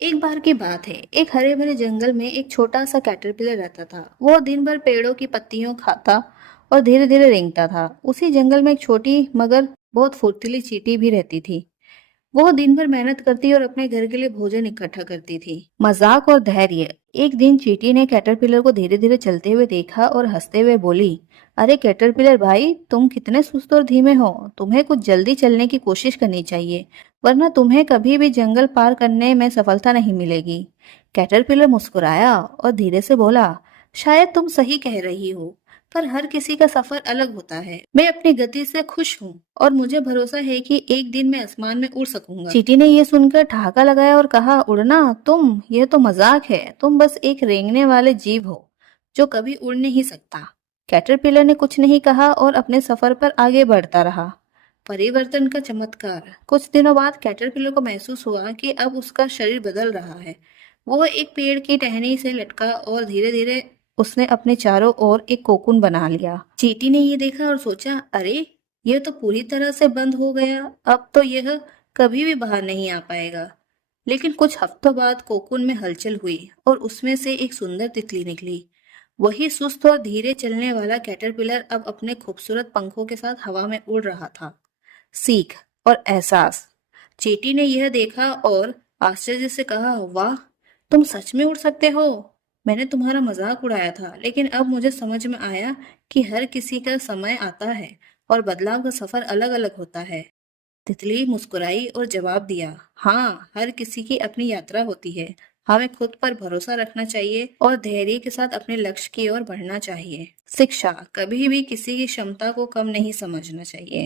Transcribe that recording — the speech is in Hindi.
एक बार की बात है, एक हरे भरे जंगल में एक छोटा सा कैटरपिलर रहता था। वो दिन भर पेड़ों की पत्तियों खाता और धीरे धीरे रेंगता था। उसी जंगल में एक छोटी मगर बहुत फुर्तीली चींटी भी रहती थी। वो दिन भर मेहनत करती और अपने घर के लिए भोजन इकट्ठा करती थी। मजाक और धैर्य। एक दिन चींटी ने कैटरपिलर को धीरे धीरे चलते हुए देखा और हंसते हुए बोली, अरे कैटरपिलर भाई, तुम कितने सुस्त और धीमे हो। तुम्हें कुछ जल्दी चलने की कोशिश करनी चाहिए, वरना तुम्हें कभी भी जंगल पार करने में सफलता नहीं मिलेगी। कैटरपिलर मुस्कुराया और धीरे से बोला, शायद तुम सही कह रही हो, पर हर किसी का सफर अलग होता है। मैं अपनी गति से खुश हूँ और मुझे भरोसा है कि एक दिन मैं आसमान में उड़ सकूंगा। चींटी ने ये सुनकर ठहाका लगाया और कहा, उड़ना तुम, यह तो मजाक है। तुम बस एक रेंगने वाले जीव हो जो कभी उड़ नहीं सकता। कैटरपिलर ने कुछ नहीं कहा और अपने सफर पर आगे बढ़ता रहा। परिवर्तन का चमत्कार। कुछ दिनों बाद कैटरपिलर को महसूस हुआ कि अब उसका शरीर बदल रहा है। वो एक पेड़ की टहनी से लटका और धीरे धीरे उसने अपने चारों ओर एक कोकून बना लिया। चींटी ने ये देखा और सोचा, अरे यह तो पूरी तरह से बंद हो गया, अब तो यह कभी भी बाहर नहीं आ पाएगा। लेकिन कुछ हफ्तों बाद कोकून में हलचल हुई और उसमें से एक सुंदर तितली निकली। वही सुस्त और धीरे चलने वाला कैटरपिलर अब अपने खूबसूरत पंखों के साथ हवा में उड़ रहा था। सीख और एहसास। चींटी ने यह देखा और आश्चर्य से कहा, वाह, तुम सच में उड़ सकते हो। मैंने तुम्हारा मजाक उड़ाया था, लेकिन अब मुझे समझ में आया कि हर किसी का समय आता है और बदलाव का सफर अलग अलग होता है। तितली मुस्कुराई और जवाब दिया, हाँ, हर किसी की अपनी यात्रा होती है। हमें खुद पर भरोसा रखना चाहिए और धैर्य के साथ अपने लक्ष्य की ओर बढ़ना चाहिए। शिक्षा। कभी भी किसी की क्षमता को कम नहीं समझना चाहिए।